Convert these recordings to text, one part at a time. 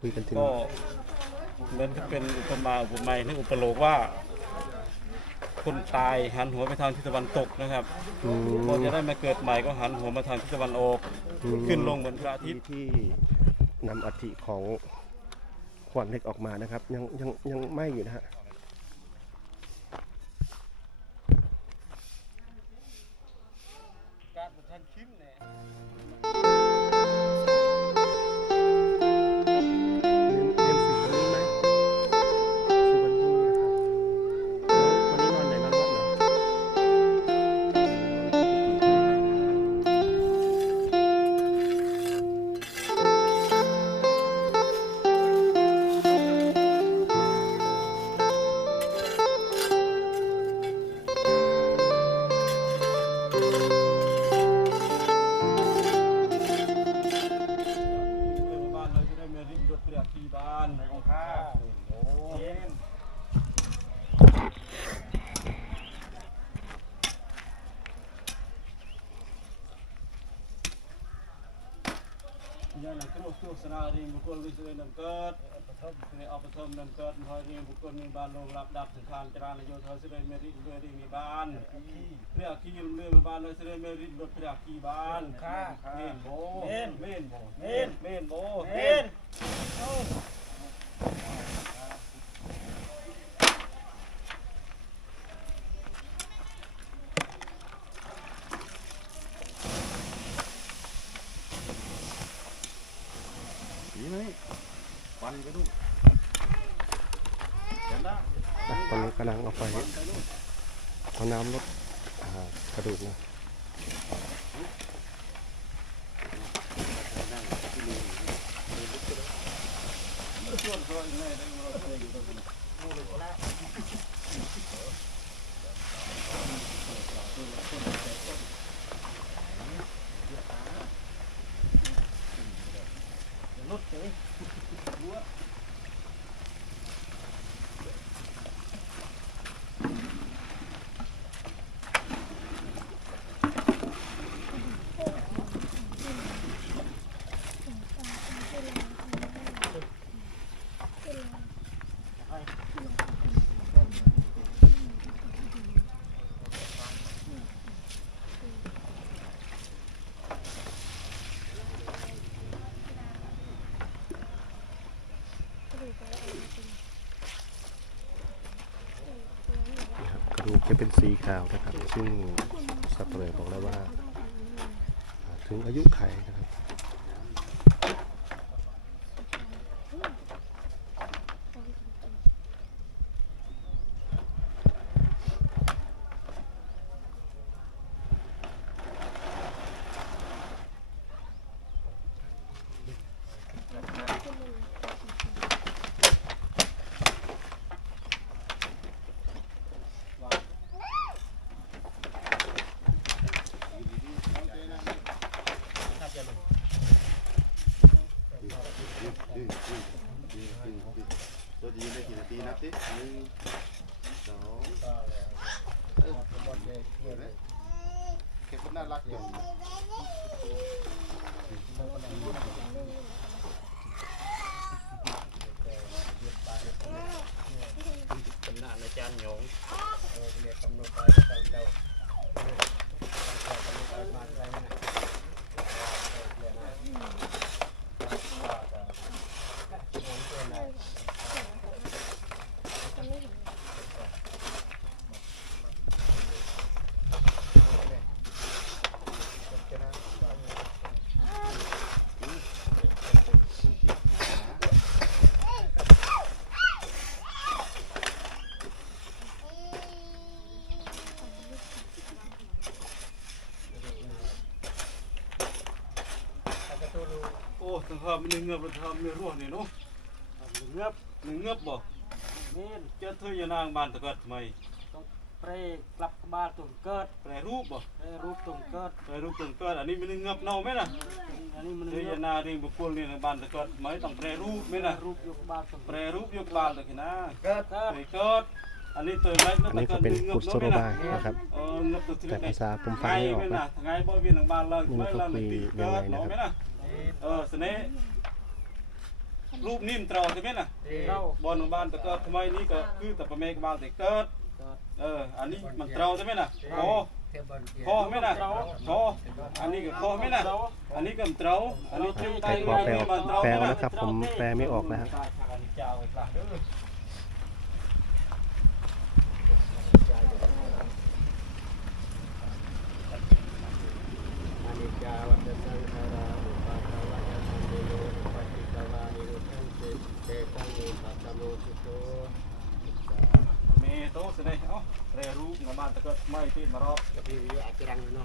คุยกันถึงก็เหมือนกับเป็นอุปมาอุปไมยนึกอุปโลกว่า คนตายหันหัวไปทางทิศตะวันตกนะครับอืมพอจะได้มาเกิดใหม่ก็หันหัวมาทางทิศตะวันออกขึ้นลงเหมือนพระอาทิตย์ที่นำอัฐิของขวัญเล็กออกมานะครับ ยังยังยังไหม่อยู่นะฮะ ញ្ញាណគ្រោះទស្សនារៀងបុគ្គលវិសេសនឹងកើតបឋមព្រះអបឋមនឹងកើតហើយរៀងបុគ្គលមានបានលោកឡាប់ដាប់សន្តានចរានយោធិសេរីមេរីមេរីមានបានព្រះអគីលមានបានសេរីមេរីលុតព្រះអគីបានខាមេនបូមេនមេនបូមេនមេនបូមេនអូ นไปดูเห็นได้อะตอนนี้กำลังเอาไปเอาน้ำลดอ่ากระดูกนะ นะครับกระดูกจะเป็นสีขาวนะครับ ซึ่งสับเปลือบอกแล้วว่าอ่า ถึงอายุไขนะครับ ตัวดีได้กี่นาทีนับสิหนึ่งสองเออเห็นไหม แค่คนน่ารักอย่าง เป็นหน้าอาจารย์หยง โอ้ถึงทำหนึ่งเงือบทำเนื้อร่วงนี่เนาะหนึ่งเงือบหนึ่งเงือบบ่นี่เจ้าเธอยานางบ้านตะกัดทำไมต้องเปรย์กลับบ้านตุ่มเกิดแปรรูปบ่เปรย์รูปตุ่มเกิดแปรรูปตึงเกิดอันนี้มันหนึ่งเงือบเน่าไหมล่ะอันนี้มันเธอยานาเรียงบุคคลนี่ในบ้านตะกัดไหมต้องแปรรูปไหมล่ะรูปยกบ้านตุ่มแปรรูปยกบ้านตะกี้นะเกิดเกิดเคยเกิดอันนี้ตัวเล็กอันนี้ก็เป็นกุศโลบายนะครับเออเงือบตัวที่แต่เล็กภาษาผมฟังไม่ออกไงนะไงบ่เวียนทางบ้านเรานี่มันก็เราคุยตียัเกิงไงดนะครับ เนาะไหมล่ะเออเสน่ห์รูปนิ่มเตราใช่ไหมน่ะเราบอลของบ้านตะเกิดทำไมนี้ก็คือแต่ประเมกบ้านแต่เกิดเอออันนี้มันเตราใช่ไหมน่ะคอคอไหมน่ะคออันนี้ก็คอไหมน่ะอันนี้ก็เตราอันนี้ชื่อใครขอแปลแปลนะครับผมแปลไม่ออกนะฮะอันนี้เจ้าอีกละเด้อ รุตตังเตเตตังเนปัตตโมสุโตเมโตสเนห์เอ้าเรรูปในบ้านตะเกิดไม่ที่มารอบกะทิวิอาจรังเน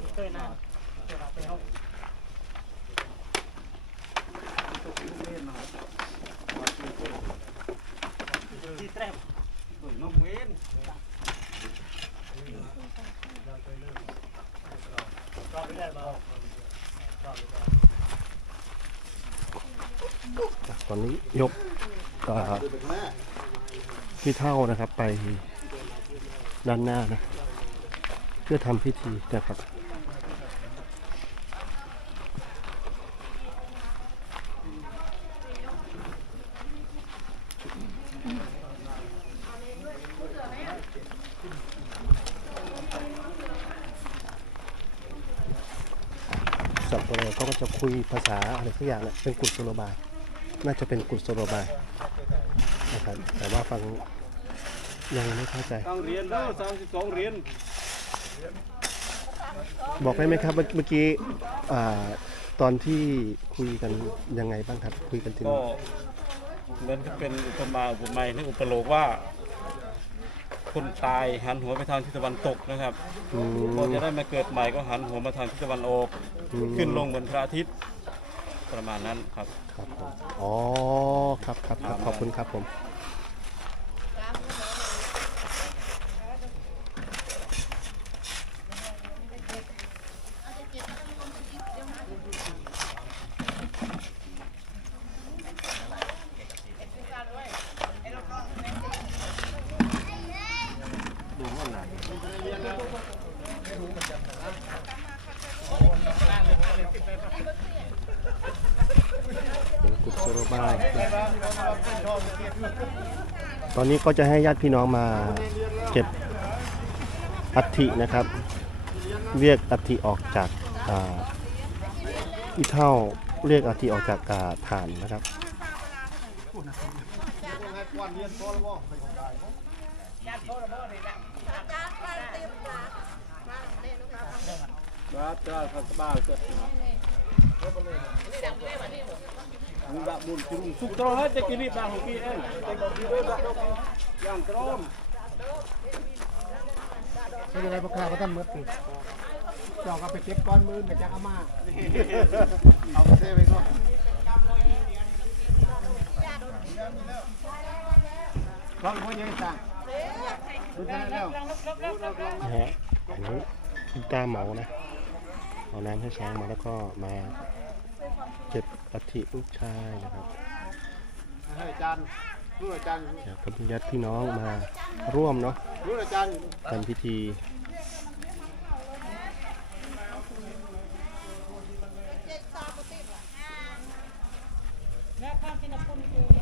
ตอนนี้ยกพี่เท่านะครับไปด้านหน้านะ เพื่อทำพิธีนะครับสับปะเลอเขาก็จะคุยภาษาอะไรสักอย่างแหละเป็นกุศโลบาย น่าจะเป็นกุศโลบายนะครับแต่ว่าฟังยังไม่เข้าใจตั้งเรียนเด้อสามสิบสองเรียนบอกได้ไหมครับเมื่อเมื่อกี้อ่าตอนที่คุยกันยังไงบ้างครับ คุยกันถึงก็เหมือนกับเป็นอุปมาอุปไมยหรืออุปโลกว่า คนตายหันหัวไปทางทิศตะวันตกนะครับอืม พอจะได้มาเกิดใหม่ก็หันหัวมาทางทิศตะวันออก อืม ขึ้นลงเหมือนพระอาทิตย์ ประมาณนั้นครับ ครับผมอ๋อครับครับครับขอบคุณครับผม เป็น กุศโลบายตอนนี้ก็จะให้ญาติพี่น้องมาเก็บอัฐินะครับเรียกอัฐิออกจากอีเท่าเรียกอัฐิออกจากกาฐานนะครับครับจ้าครับสบายเกิดนะ สุกตรอให้จะกินบางของพี่เองจะกินด้วยบางองตรอมเป็นอะไรพวกข้าก็ต้องมืดสิเจ้าก็ไปเก็บก้อนมือไปจากอาม่าเอาเซไปก่อนก้อนมือยังสั่งดูได้แล้วนะฮะอันนี้คุณตาเหมานะ เอาน้ำให้ช้างมาแล้วก็มาเก็บอัฐิลูกชายนะครับให้อาจารย์รุ่นอาจารย์จากคนที่ญาติพี่น้องมาร่วมเนาะรุ่นอาจารย์ทำพิธีแล้ข้ามที่นับคนดู